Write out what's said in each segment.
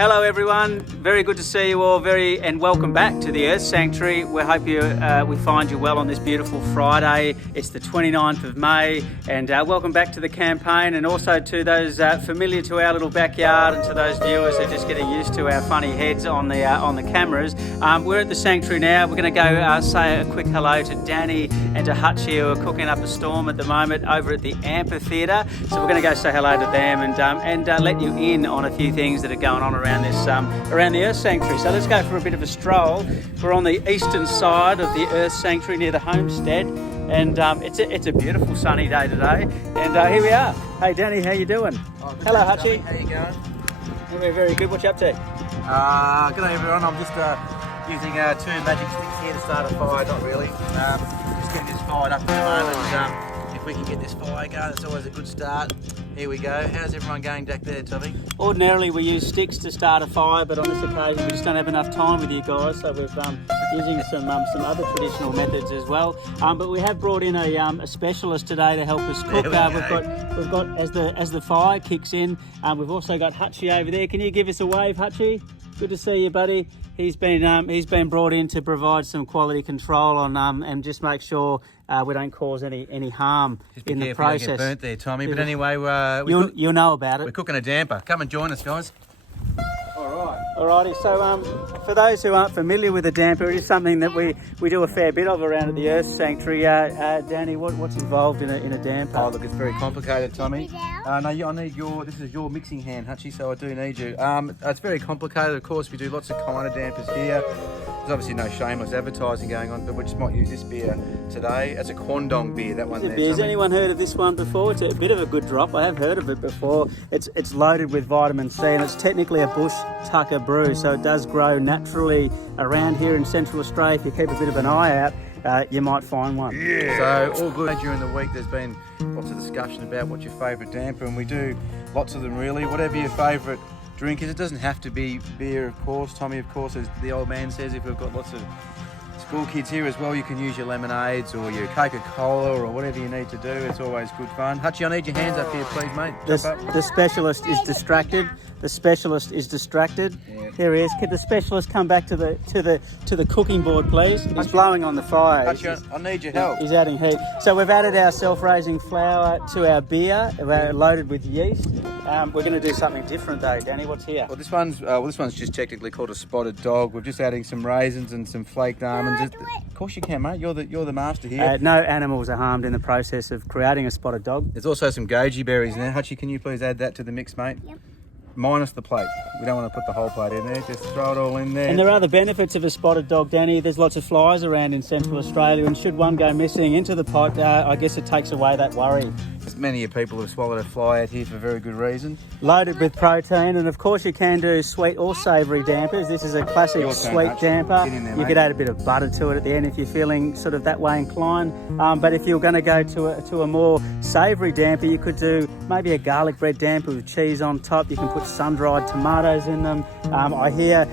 Hello everyone, very good to see you all, and welcome back to the Earth Sanctuary. We hope we find you well on this beautiful Friday. It's the 29th of May, and welcome back to the campaign, and also to those familiar to our little backyard, and to those viewers who are just getting used to our funny heads on the cameras. We're at the sanctuary now. We're going to go say a quick hello to Danny and to Hutchy, who are cooking up a storm at the moment over at the amphitheatre. So we're going to go say hello to them and let you in on a few things that are going on around the Earth Sanctuary. So let's go for a bit of a stroll. We're on the eastern side of the Earth Sanctuary near the homestead, and it's a beautiful sunny day today. And here we are. Hey Danny, how you doing? Oh, hello Hutchy. How you going? We're very good. What you up to? Good day everyone. I'm just using two magic sticks here to start a fire. Not really. Just getting this fired up at the moment. If we can get this fire going, it's always a good start. Here we go. How's everyone going back there, Tommy? Ordinarily we use sticks to start a fire, but on this occasion we just don't have enough time with you guys, so we're using some other traditional methods as well. But we have brought in a specialist today to help us cook. We've got as the fire kicks in. We've also got Hutchy over there. Can you give us a wave, Hutchy? Good to see you, buddy. He's been brought in to provide some quality control on and just make sure we don't cause any harm in the process. Just be careful you don't get burnt there, Tommy. But anyway, you'll know about it. We're cooking a damper. Come and join us, guys. Alrighty, so for those who aren't familiar with a damper, it is something that we do a fair bit of around at the Earth Sanctuary. Danny, what's involved in a damper? Oh, look, it's very complicated, Tommy. No, I need this is your mixing hand, Hutchy, so I do need you. It's very complicated, of course. We do lots of kind of dampers here. There's obviously no shameless advertising going on, but we just might use this beer today. It's a Kwandong beer, that one there. Has anyone heard of this one before? It's a bit of a good drop. I have heard of it before. It's loaded with vitamin C, and it's technically a bush tucker brew, so it does grow naturally around here in Central Australia. If you keep a bit of an eye out, you might find one. Yeah. So all good. During the week there's been lots of discussion about what's your favourite damper, and we do lots of them really. Whatever your favourite drink is, it doesn't have to be beer, of course, Tommy. Of course, as the old man says, if we've got lots of school kids here as well, you can use your lemonades or your Coca-Cola or whatever you need to do. It's always good fun. Hutchy, I need your hands up here, please, mate. The specialist is distracted. The specialist is distracted. Yeah. Here he is. Could the specialist come back to the cooking board, please? He's blowing on the fire. Hutchy, I need your help. He's adding heat. So we've added our self-raising flour to our beer, loaded with yeast. We're going to do something different though, Danny. What's here? Well, this one's just technically called a spotted dog. We're just adding some raisins and some flaked almonds. Of course you can, mate. You're the master here. No animals are harmed in the process of creating a spotted dog. There's also some goji berries in there. Hutchy, can you please add that to the mix, mate? Yep. Minus the plate. We don't want to put the whole plate in there. Just throw it all in there. And there are the benefits of a spotted dog, Danny. There's lots of flies around in Central Australia, and should one go missing into the pot, I guess it takes away that worry. Many people have swallowed a fly out here for very good reason. Loaded with protein, and of course you can do sweet or savoury dampers. This is a classic sweet damper. You could add a bit of butter to it at the end if you're feeling sort of that way inclined. But if you're going to go to a more savoury damper, you could do maybe a garlic bread damper with cheese on top. You can put sun-dried tomatoes in them. I hear.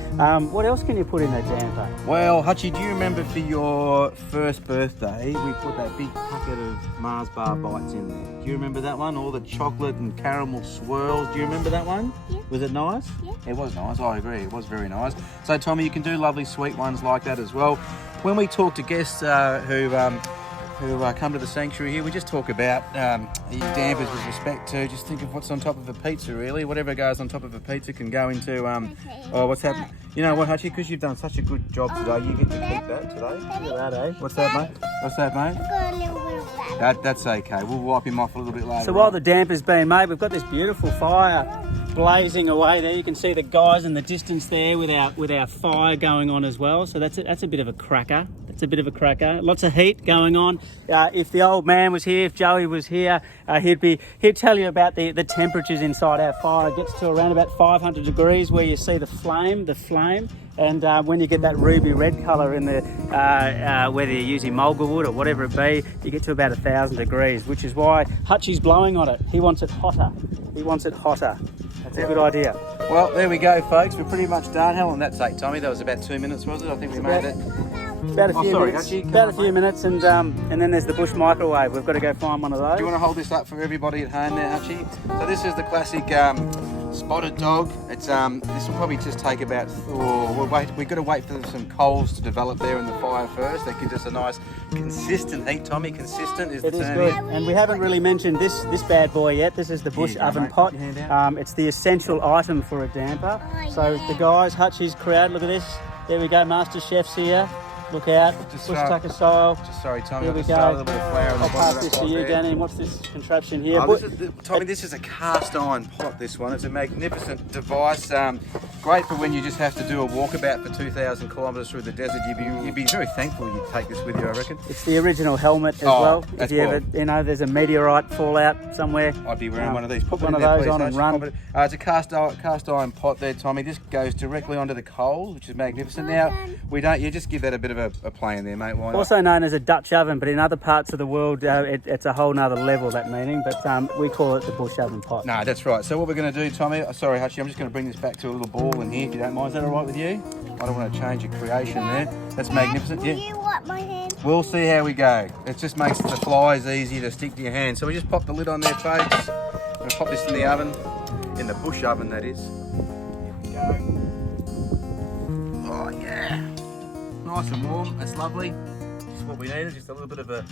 What else can you put in a damper? Well, Hutchy, do you remember for your first birthday we put that big packet of Mars bar bites in there? Do you remember that one? All the chocolate and caramel swirls. Do you remember that one? Yeah. Was it nice? Yeah. It was nice. I agree. It was very nice. So, Tommy, you can do lovely sweet ones like that as well. When we talk to guests who come to the sanctuary here, we just talk about the dampers with respect to just think of what's on top of a pizza, really. Whatever goes on top of a pizza can go into what's happening. You know what, Hutchy? Because you've done such a good job today, you get to keep that today. Look at that, eh? What's that, mate? What's that, mate? I've got a little bit of that. That's okay. We'll wipe him off a little bit later. So while the damper's being made, we've got this beautiful fire blazing away there. You can see the guys in the distance there with our fire going on as well. So that's a bit of a cracker. It's a bit of a cracker. Lots of heat going on. If the old man was here, if Joey was here, he'd tell you about the temperatures inside our fire. It gets to around about 500 degrees where you see the flame. And when you get that ruby red colour in the, whether you're using mulga wood or whatever it be, you get to about 1,000 degrees, which is why Hutchy's blowing on it. He wants it hotter. That's a good idea. Well, there we go, folks. We're pretty much done. How long did that take, Tommy? That was about 2 minutes, was it? I think we made it. About a few minutes, and then there's the bush microwave. We've got to go find one of those. Do you want to hold this up for everybody at home there, Hutchy? So this is the classic spotted dog. It's this will probably just take about. We've got to wait for some coals to develop there in the fire first. That gives us a nice consistent heat. Tommy, consistent is the term. It is good, here. and we haven't really mentioned this bad boy yet. This is the bush oven mate. pot. Put your hand out. It's the essential item for a damper. So the guys, Hutchy's crowd, look at this. There we go, master chefs here. Look out, Just bush tucker style. Just sorry, Tommy. Here I'll we just go. start a little bit of flour on the I'll bottom pass of this that to pot you, there. Danny. And what's this contraption here? Tommy, this is a cast iron pot, this one. It's a magnificent device. Great for when you just have to do a walkabout for 2,000 kilometres through the desert. You'd be very thankful you'd take this with you, I reckon. It's the original helmet as well. That's If you ever, there's a meteorite fallout somewhere. I'd be wearing one of these. Put one one of there, those please, on and Hutch. run. It's a cast iron pot there, Tommy. This goes directly onto the coals, which is magnificent. Now, you just give that a bit of a play in there, mate. Why not? Also known as a Dutch oven, but in other parts of the world, it's a whole nother level, that meaning. But we call it the bush oven pot. No, that's right. So what we're going to do, Tommy, sorry, Hutchy, I'm just going to bring this back to a little ball in here, if you don't mind. Is that all right with you? I don't want to change your creation there. That's magnificent. Do Yeah. you want my hand? We'll see how we go. It just makes the flies easier to stick to your hand. So we just pop the lid on there, folks. I'm going to pop this in the oven, in the bush oven, that is. Here we go. Oh, yeah. Nice and warm. That's lovely. Just what we needed, just a little bit of a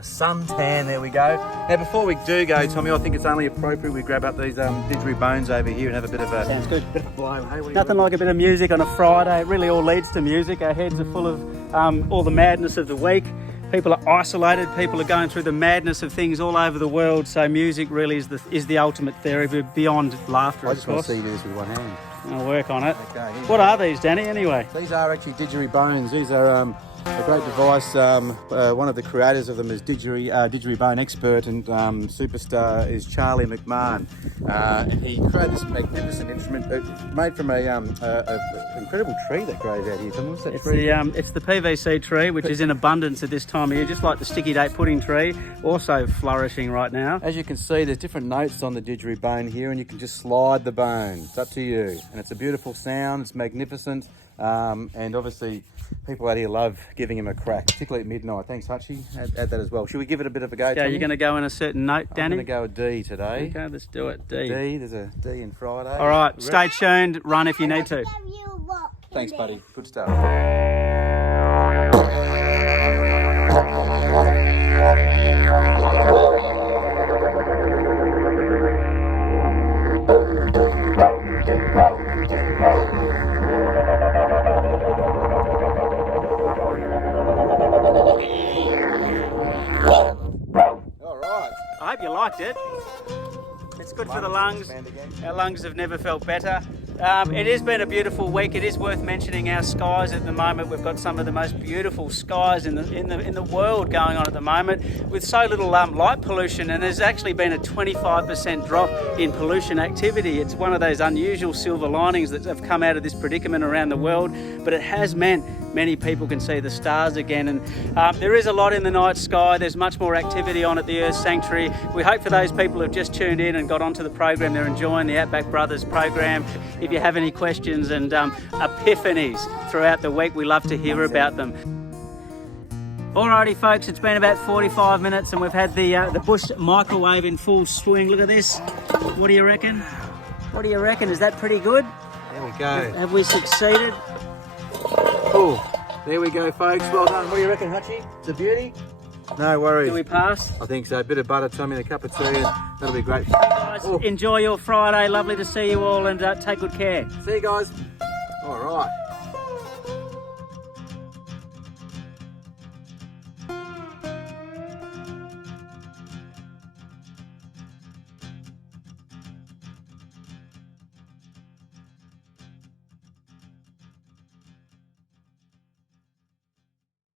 suntan. There we go. Now, before we do go, Tommy, I think it's only appropriate we grab up these didgeridoo over here and have a bit of a... Sounds good. Bit of a blow. Hey, what do you Nothing reckon? like a bit of music on a Friday. It really all leads to music. Our heads are full of all the madness of the week. People are isolated. People are going through the madness of things all over the world. So music really is the ultimate therapy beyond laughter, I of just want course. to see you do this with one hand. I'll work on it. Okay, here you What go. are these, Danny, anyway? These are actually didgeribones. These are a great device. One of the creators of them is didgeribone expert and superstar is Charlie McMahon. And he created this magnificent instrument made from a incredible tree that grows out here. What's that tree? It's the PVC tree, which is in abundance at this time of year, just like the sticky date pudding tree, also flourishing right now. As you can see, there's different notes on the didgeribone here, and you can just slide the bone. It's up to you. And it's a beautiful sound. It's magnificent. And obviously, people out here love giving him a crack, particularly at midnight. Thanks, Hutchy. Add that as well. Should we give it a bit of a go, Yeah, Tommy? you're going to go in a certain note, I'm Danny? going to go a D today. Okay, let's do it. D. D, there's a D in Friday. All right, stay tuned. Run if you need to. Give you what? Thanks, buddy. Good stuff. All right. I hope you liked it. It's good for the lungs. Our lungs have never felt better. It has been a beautiful week. It is worth mentioning our skies at the moment. We've got some of the most beautiful skies in the world going on at the moment, with so little light pollution. And there's actually been a 25% drop in pollution activity. It's one of those unusual silver linings that have come out of this predicament around the world. But it has meant many people can see the stars again, and there is a lot in the night sky. There's much more activity on at the Earth Sanctuary. We hope for those people who have just tuned in and got onto the program, they're enjoying the Outback Brothers program. If you have any questions and epiphanies throughout the week, we love to hear about them. Alrighty folks, it's been about 45 minutes and we've had the bush microwave in full swing. Look at this. What do you reckon? What do you reckon? Is that pretty good? There we go. Have we succeeded? Oh, there we go, folks. Well done. What do you reckon, Hutchy? It's a beauty? No worries. Do we pass? I think so. A bit of butter, Tommy, and a cup of tea. That'll be great. Guys, enjoy your Friday. Lovely to see you all, and take good care. See you guys. All right.